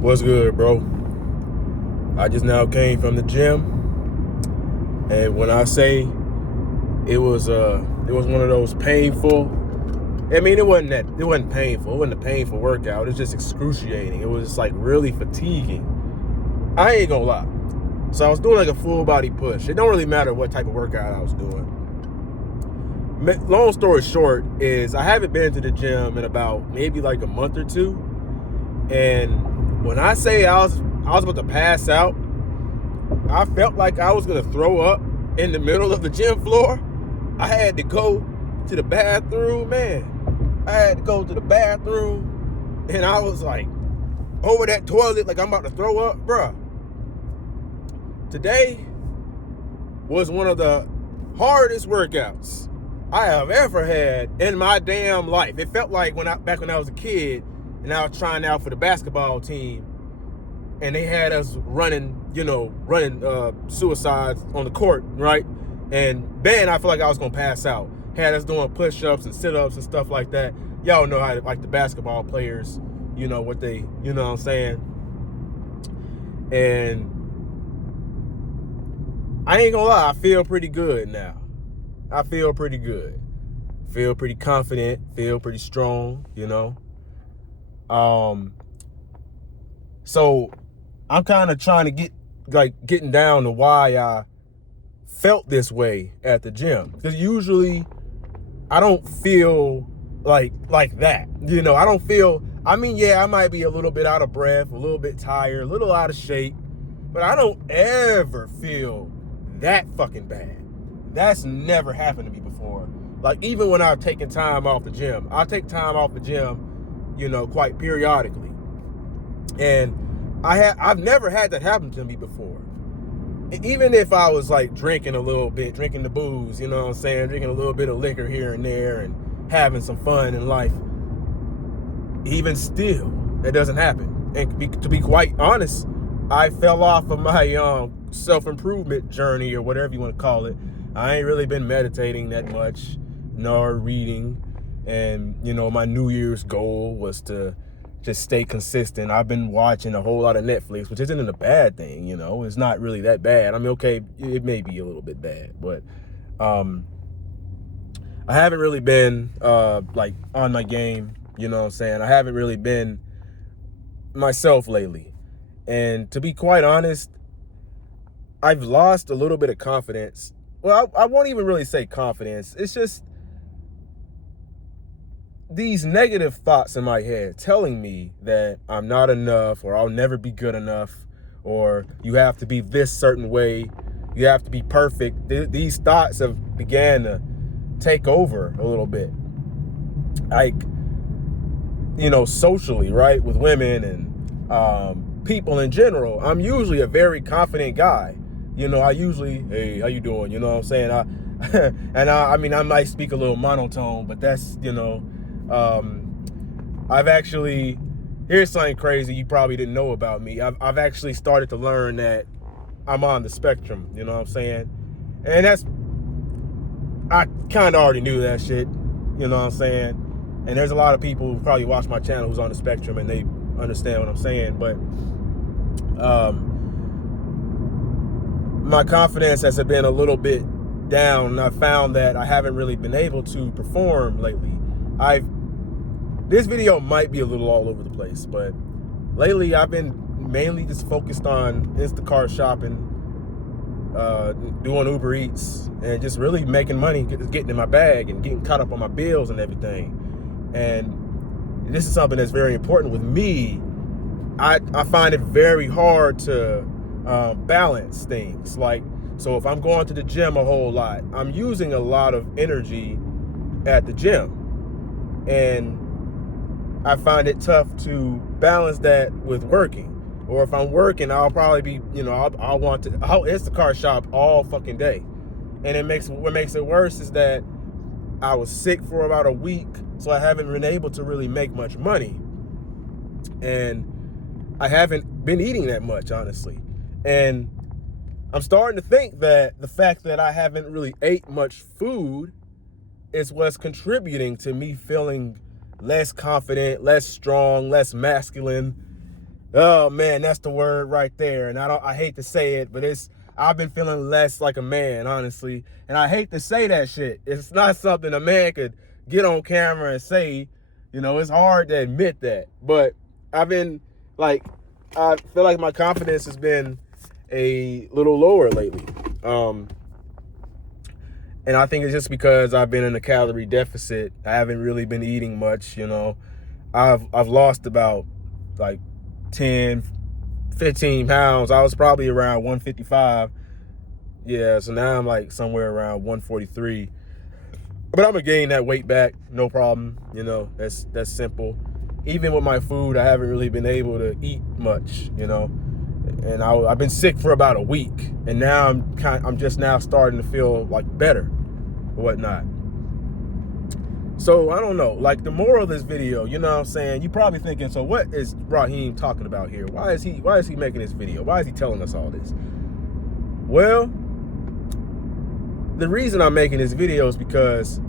What's good, bro? I just now came from the gym, and when I say it was one of those painful. I mean, it wasn't painful. It wasn't a painful workout. It's just excruciating. It was like really fatiguing. I ain't gonna lie. So I was doing like a full body push. It don't really matter what type of workout I was doing. Long story short is I haven't been to the gym in about maybe like a month or two, and when I say I was about to pass out, I felt like I was gonna throw up in the middle of the gym floor. I had to go to the bathroom, man. I had to go to the bathroom, and I was like over that toilet like I'm about to throw up, bruh. Today was one of the hardest workouts I have ever had in my damn life. It felt like back when I was a kid and I was trying out for the basketball team, and they had us running suicides on the court, right? And then I feel like I was gonna pass out. Had us doing push-ups and sit-ups and stuff like that. Y'all know how like the basketball players, what they, what I'm saying? And I ain't gonna lie, I feel pretty good now. I feel pretty good. Feel pretty confident, feel pretty strong, So I'm kind of trying to getting down to why I felt this way at the gym. Because usually I don't feel like that. I don't feel, I might be a little bit out of breath, a little bit tired, a little out of shape, but I don't ever feel that fucking bad. That's never happened to me before. Like, even when I've taken time off the gym, I take time off the gym, quite periodically. And I've never had that happen to me before. Even if I was like drinking a little bit, drinking the booze, drinking a little bit of liquor here and there and having some fun in life, even still, that doesn't happen. And to be quite honest, I fell off of my self-improvement journey, or whatever you want to call it. I ain't really been meditating that much, nor reading. And, my New Year's goal was to just stay consistent. I've been watching a whole lot of Netflix, which isn't a bad thing, It's not really that bad. Okay, it may be a little bit bad, but I haven't really been like on my game, I haven't really been myself lately. And to be quite honest, I've lost a little bit of confidence. Well, I won't even really say confidence. It's just these negative thoughts in my head telling me that I'm not enough, or I'll never be good enough, or you have to be this certain way, you have to be perfect. These thoughts have began to take over a little bit. Like, socially, right, with women and people in general. I'm usually a very confident guy. I usually, hey, how you doing? You know what I'm saying? I might speak a little monotone, but that's, I've actually, here's something crazy you probably didn't know about me. I've actually started to learn that I'm on the spectrum, you know what I'm saying? And I kind of already knew that shit, you know what I'm saying? And there's a lot of people who probably watch my channel who's on the spectrum, and they understand what I'm saying, but my confidence has been a little bit down, and I found that I haven't really been able to perform lately. This video might be a little all over the place, but lately I've been mainly just focused on Instacart shopping, doing Uber Eats, and just really making money, getting in my bag and getting caught up on my bills and everything. And this is something that's very important with me. I find it very hard to balance things. Like, so if I'm going to the gym a whole lot, I'm using a lot of energy at the gym, and I find it tough to balance that with working. Or if I'm working, I'll probably be, I'll Instacart shop all fucking day. And what makes it worse is that I was sick for about a week, so I haven't been able to really make much money. And I haven't been eating that much, honestly. And I'm starting to think that the fact that I haven't really ate much food is what's contributing to me feeling less confident, less strong, less masculine, Oh man, that's the word right there. And I hate to say it, but I've been feeling less like a man, honestly. And I hate to say that shit. It's not something a man could get on camera and say. You know, it's hard to admit that. But I've been like, I feel like my confidence has been a little lower lately. And I think it's just because I've been in a calorie deficit. I haven't really been eating much, you know. I've lost about like 10, 15 pounds. I was probably around 155. Yeah, so now I'm like somewhere around 143. But I'm gonna gain that weight back, no problem. You know, that's simple. Even with my food, I haven't really been able to eat much, you know. And I've been sick for about a week, and now I'm just now starting to feel like better or whatnot. So I don't know, like the moral of this video, you know what I'm saying? You're probably thinking, so what is Raheem talking about here? Why is he making this video? Why is he telling us all this? Well, the reason I'm making this video is because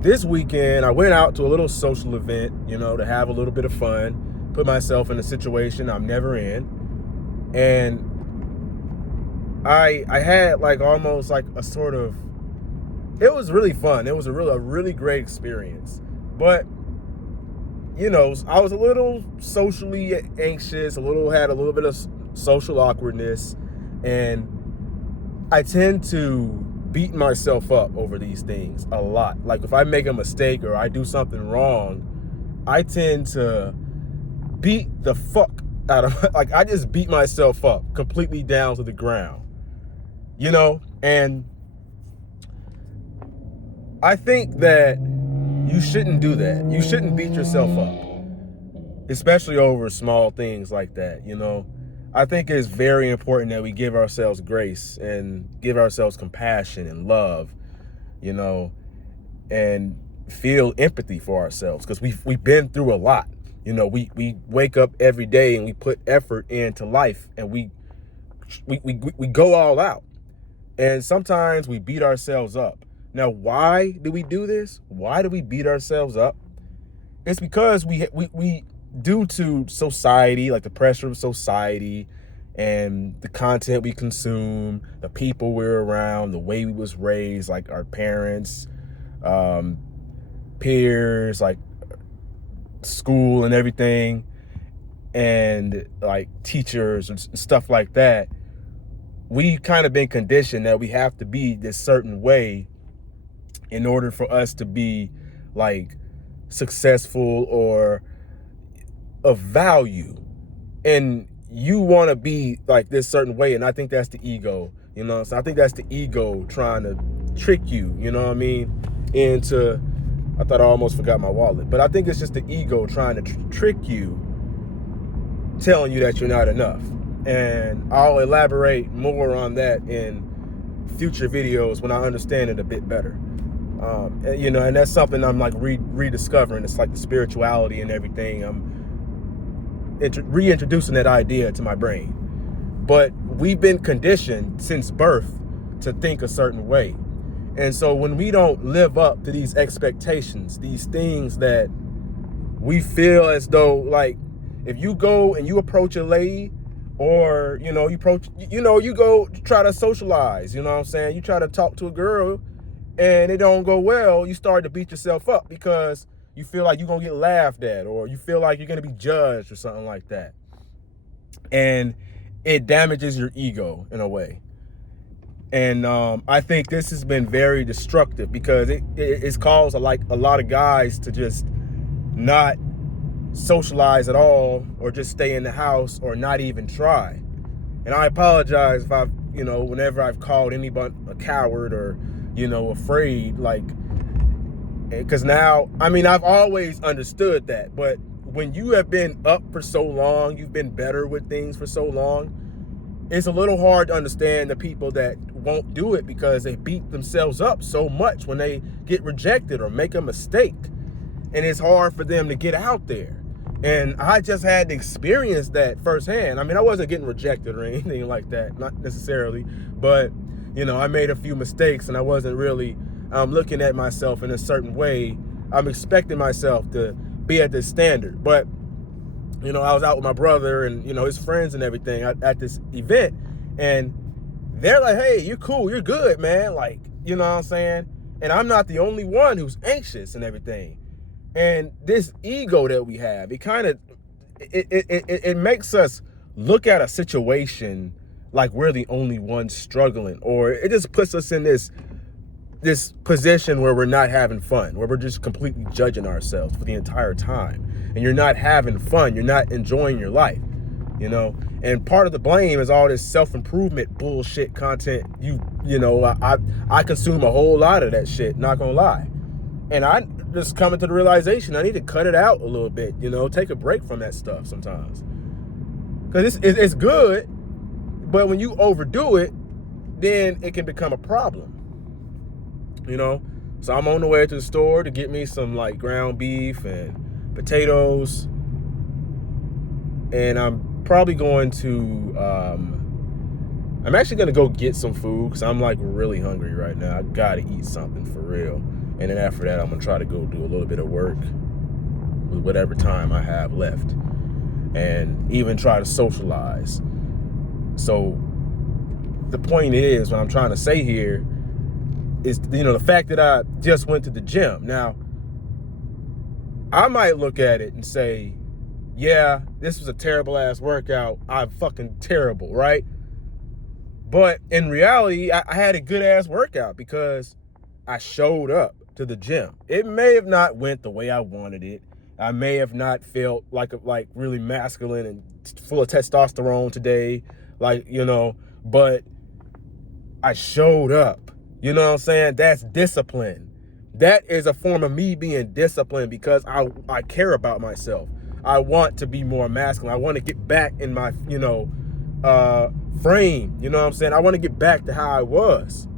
this weekend I went out to a little social event, you know, to have a little bit of fun, put myself in a situation I'm never in. And I had like almost like a sort of, it was really fun. It was a really great experience. But, you know, I was a little socially anxious, had a little bit of social awkwardness, and I tend to beat myself up over these things a lot. Like if I make a mistake or I do something wrong, I tend to beat the fuck out of, like I just beat myself up completely down to the ground, you know? And I think that you shouldn't do that. You shouldn't beat yourself up, especially over small things like that, you know? I think it's very important that we give ourselves grace and give ourselves compassion and love, you know, and feel empathy for ourselves, because we've been through a lot. You know, we wake up every day and we put effort into life, and we go all out. And sometimes we beat ourselves up. Now, why do we do this? Why do we beat ourselves up? It's because we due to society, like the pressure of society and the content we consume, the people we're around, the way we was raised, like our parents, peers, like school and everything, and like teachers and stuff like that. We kind of been conditioned that we have to be this certain way in order for us to be like successful or of value. And you want to be like this certain way, and I think that's the ego, you know. So I think that's the ego trying to trick you, you know what I mean, into, I thought I almost forgot my wallet, but I think it's just the ego trying to trick you, telling you that you're not enough. And I'll elaborate more on that in future videos when I understand it a bit better. And, you know, and that's something I'm like rediscovering. It's like the spirituality and everything. I'm reintroducing that idea to my brain. But we've been conditioned since birth to think a certain way. And so when we don't live up to these expectations, these things that we feel as though, like, if you go and you approach a lady, or, you know, you go try to socialize, you know what I'm saying? You try to talk to a girl and it don't go well, you start to beat yourself up because you feel like you're going to get laughed at, or you feel like you're going to be judged or something like that. And it damages your ego in a way. And I think this has been very destructive, because it's caused a lot of guys to just not socialize at all, or just stay in the house, or not even try. And I apologize if I've, you know, whenever I've called anybody a coward or, you know, afraid, like, because now, I mean, I've always understood that, but when you have been up for so long, you've been better with things for so long, it's a little hard to understand the people that won't do it because they beat themselves up so much when they get rejected or make a mistake. And it's hard for them to get out there. And I just had to experience that firsthand. I mean, I wasn't getting rejected or anything like that, not necessarily, but, you know, I made a few mistakes and I wasn't really looking at myself in a certain way. I'm expecting myself to be at this standard. But You know, I was out with my brother and, you know, his friends and everything at this event. And they're like, hey, you're cool. You're good, man. Like, you know what I'm saying? And I'm not the only one who's anxious and everything. And this ego that we have, it makes us look at a situation like we're the only ones struggling, or it just puts us in this position where we're not having fun, where we're just completely judging ourselves for the entire time. And you're not having fun. You're not enjoying your life, you know? And part of the blame is all this self-improvement bullshit content. You know, I consume a whole lot of that shit, not gonna lie. And I just coming to the realization I need to cut it out a little bit, you know, take a break from that stuff sometimes. Because it's good, but when you overdo it, then it can become a problem, you know? So I'm on the way to the store to get me some like ground beef and potatoes. And I'm probably going to, I'm actually going to go get some food because I'm like really hungry right now. I got to eat something for real. And then after that, I'm going to try to go do a little bit of work with whatever time I have left. And even try to socialize. So the point is, what I'm trying to say here is, you know, the fact that I just went to the gym. Now, I might look at it and say, yeah, this was a terrible ass workout. I'm fucking terrible, right? But in reality, I had a good ass workout because I showed up to the gym. It may have not went the way I wanted it. I may have not felt like really masculine and full of testosterone today, like, you know, but I showed up. You know what I'm saying? That's discipline. That is a form of me being disciplined because I care about myself. I want to be more masculine. I want to get back in my, you know, frame. You know what I'm saying? I want to get back to how I was.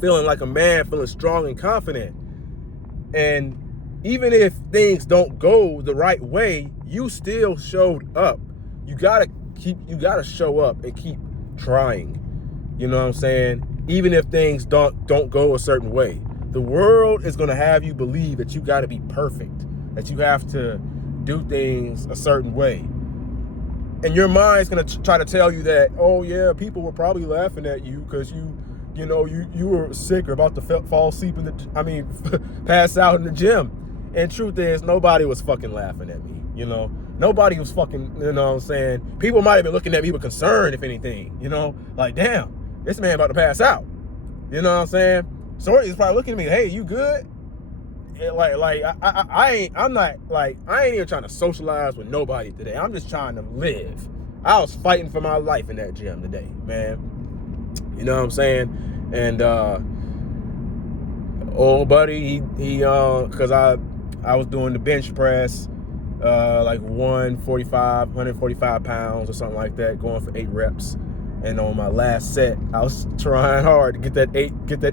Feeling like a man, feeling strong and confident. And even if things don't go the right way, you still showed up. You gotta show up and keep trying. You know what I'm saying? Even if things don't go a certain way. The world is gonna have you believe that you gotta be perfect, that you have to do things a certain way. And your mind's gonna try to tell you that, oh yeah, people were probably laughing at you because you know, you were sick or about to fall asleep pass out in the gym. And truth is, nobody was fucking laughing at me, you know? Nobody was fucking, you know what I'm saying? People might have been looking at me with concern, if anything, you know? Like, damn, this man about to pass out. You know what I'm saying? Shorty's probably looking at me, hey, you good? And I ain't even trying to socialize with nobody today. I'm just trying to live. I was fighting for my life in that gym today, man. You know what I'm saying? And old buddy, he cause I was doing the bench press, like 145 pounds or something like that, going for 8 reps. And on my last set, I was trying hard to get that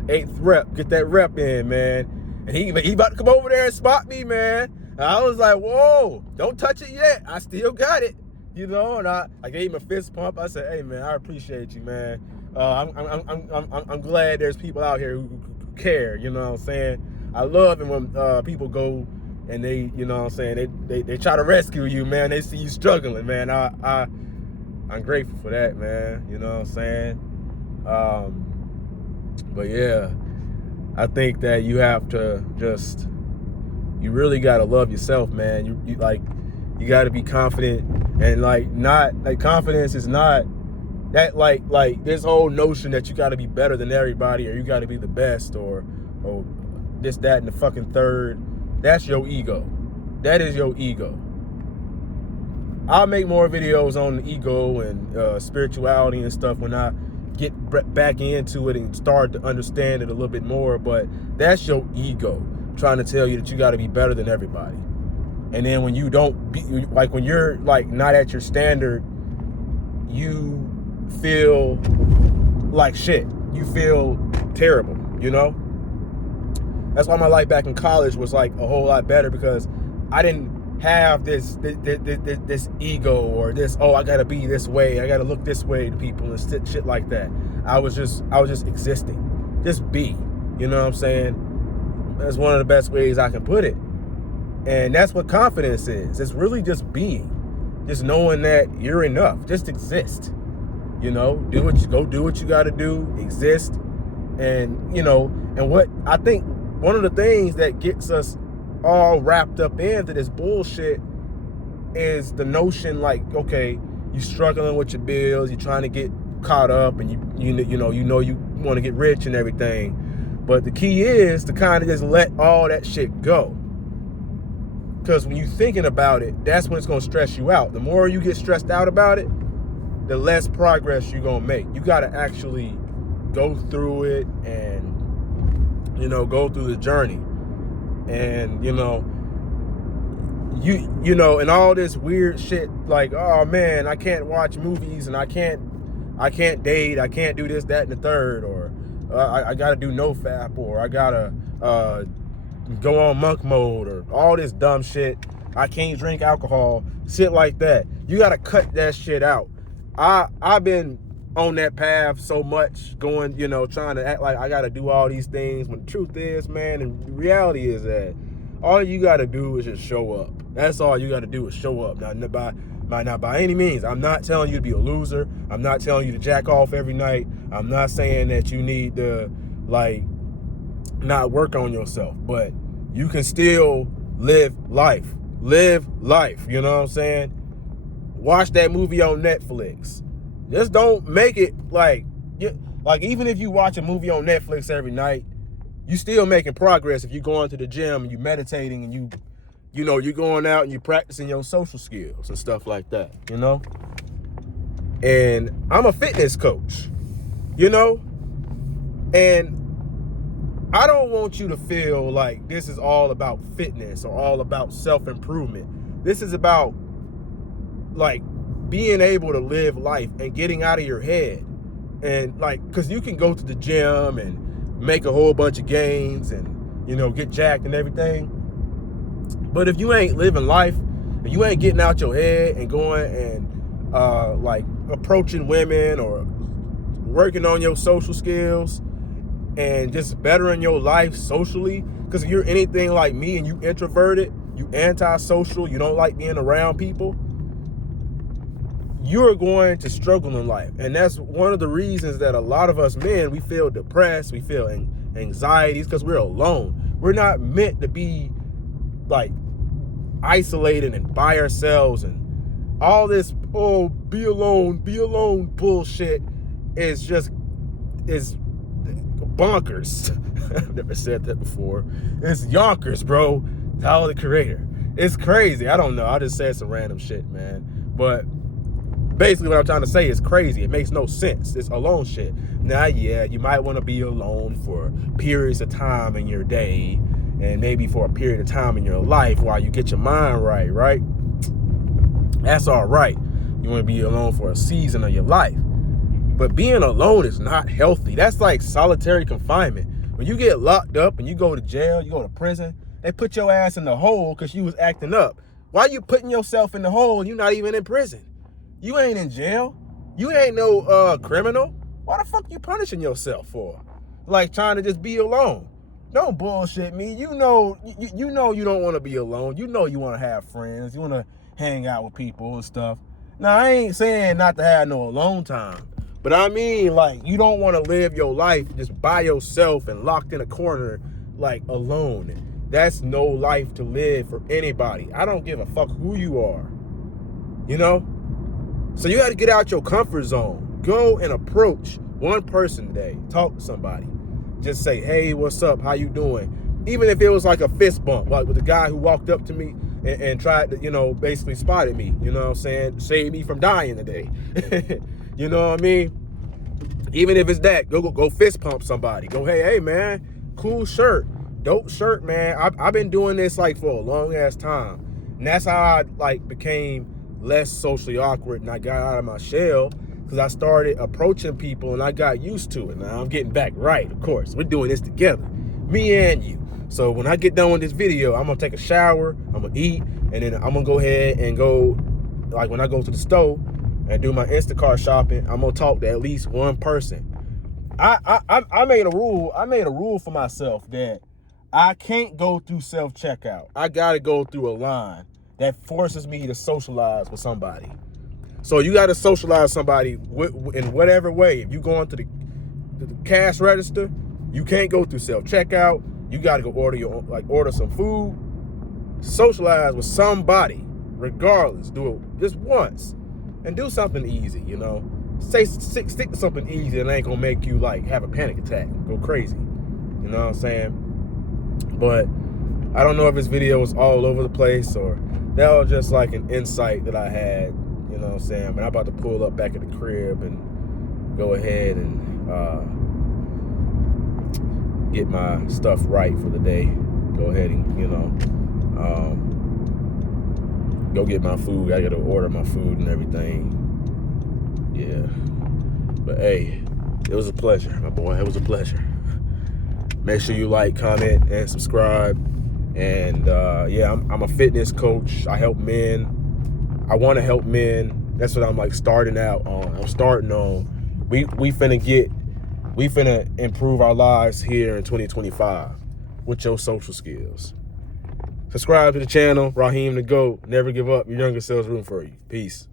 eighth rep, get that rep in, man. And he about to come over there and spot me, man. And I was like, whoa, don't touch it yet. I still got it, you know. And I gave him a fist pump. I said, hey, man, I appreciate you, man. I'm glad there's people out here who care, you know what I'm saying? I love it when people go and they, you know what I'm saying, they try to rescue you, man. They see you struggling, man. I'm grateful for that, man. You know what I'm saying? But yeah, I think that you have to you really got to love yourself, man. You got to be confident, and confidence is not that like this whole notion that you got to be better than everybody, or you got to be the best, or this, that, and the fucking third. That's your ego. That is your ego. I'll make more videos on the ego and spirituality and stuff when I get back into it and start to understand it a little bit more. But that's your ego trying to tell you that you got to be better than everybody. And then when you don't be, like when you're like not at your standard, you feel like shit. You feel terrible, you know? That's why my life back in college was like a whole lot better, because I didn't have this ego or this, oh, I gotta be this way, I gotta look this way to people and shit like that. I was just existing, just be, you know what I'm saying? That's one of the best ways I can put it. And that's what confidence is. It's really just being. just knowing that you're enough. Just exist. You know, do what you got to do. Exist, and and what I think one of the things that gets us all wrapped up into this bullshit is the notion like, okay, you struggling with your bills, you're trying to get caught up, and you want to get rich and everything. But the key is to kind of just let all that shit go. Because when you're thinking about it, that's when it's going to stress you out. The more you get stressed out about it, the less progress you're going to make. You got to actually go through it and, go through the journey. And, and all this weird shit like, oh man, I can't watch movies and I can't date, I can't do this, that, and the third, or I gotta do NoFap, or I gotta go on monk mode, or all this dumb shit. I can't drink alcohol, shit like that. You gotta cut that shit out. I've been on that path so much, going, trying to act like I gotta do all these things, when the truth is, man, and the reality is that all you gotta do is just show up. That's all you gotta do is show up. Not by any means, I'm not telling you to be a loser. I'm not telling you to jack off every night. I'm not saying that you need to, not work on yourself. But you can still live life. Live life, you know what I'm saying? Watch that movie on Netflix. Just don't make it even if you watch a movie on Netflix every night, you still making progress if you're going to the gym and you meditating and you're going out and you're practicing your social skills and stuff like that, And I'm a fitness coach, and I don't want you to feel like this is all about fitness or all about self-improvement. This is about being able to live life and getting out of your head. And because you can go to the gym and make a whole bunch of gains and, get jacked and everything. But if you ain't living life, if you ain't getting out your head and going and approaching women or working on your social skills and just bettering your life socially, because if you're anything like me and you introverted, you antisocial, you don't like being around people, you're going to struggle in life. And that's one of the reasons that a lot of us men, we feel depressed, we feel anxieties, because we're alone. We're not meant to be isolated and by ourselves, and all this be alone bullshit is bonkers. I've never said that before. It's yonkers, bro. Tyler the Creator. It's crazy. I don't know. I just said some random shit, man. But basically what I'm trying to say is crazy. It makes no sense. It's alone shit. Now, yeah, you might want to be alone for periods of time in your day, and maybe for a period of time in your life while you get your mind right? That's all right. You want to be alone for a season of your life. But being alone is not healthy. That's like solitary confinement. When you get locked up and you go to jail, you go to prison, they put your ass in the hole because you was acting up. Why you putting yourself in the hole and you're not even in prison? You ain't in jail. You ain't no criminal. Why the fuck you punishing yourself for? Trying to just be alone. Don't bullshit me. You know you don't want to be alone. You know you want to have friends. You want to hang out with people and stuff. Now, I ain't saying not to have no alone time. But I mean, you don't want to live your life just by yourself and locked in a corner, alone. That's no life to live for anybody. I don't give a fuck who you are. So you got to get out your comfort zone. Go and approach one person today. Talk to somebody. Just say, hey, what's up? How you doing? Even if it was like a fist bump, like with the guy who walked up to me and tried to, basically spotted me. You know what I'm saying? Saved me from dying today. You know what I mean? Even if it's that, go fist pump somebody. Go, hey, man, cool shirt. Dope shirt, man. I've been doing this for a long ass time. And that's how I became less socially awkward and I got out of my shell, because I started approaching people and I got used to it. Now I'm getting back right, of course. We're doing this together, me and you. So when I get done with this video, I'm gonna take a shower, I'm gonna eat, and then I'm gonna go ahead and go, when I go to the store and do my Instacart shopping, I'm gonna talk to at least one person. I made a rule for myself that I can't go through self-checkout. I gotta go through a line. that forces me to socialize with somebody. So you got to socialize somebody in whatever way. If you go into the cash register, you can't go through self-checkout. You got to go order some food. Socialize with somebody, regardless. Do it just once, and do something easy. You know, stick to something easy that ain't gonna make you like have a panic attack, go crazy. You know what I'm saying? But I don't know if this video was all over the place or that was just like an insight that I had. You know what I'm saying? But I'm about to pull up back at the crib and go ahead and get my stuff right for the day. Go ahead and, you know, go get my food. I gotta order my food and everything. Yeah. But hey, it was a pleasure, my boy. It was a pleasure. Make sure you like, comment, and subscribe. And yeah, I'm a fitness coach. I help men. I want to help men. That's what I'm like starting out on. I'm starting on. We finna improve our lives here in 2025 with your social skills. Subscribe to the channel. Raheem the GOAT. Never give up. Your younger self's room for you. Peace.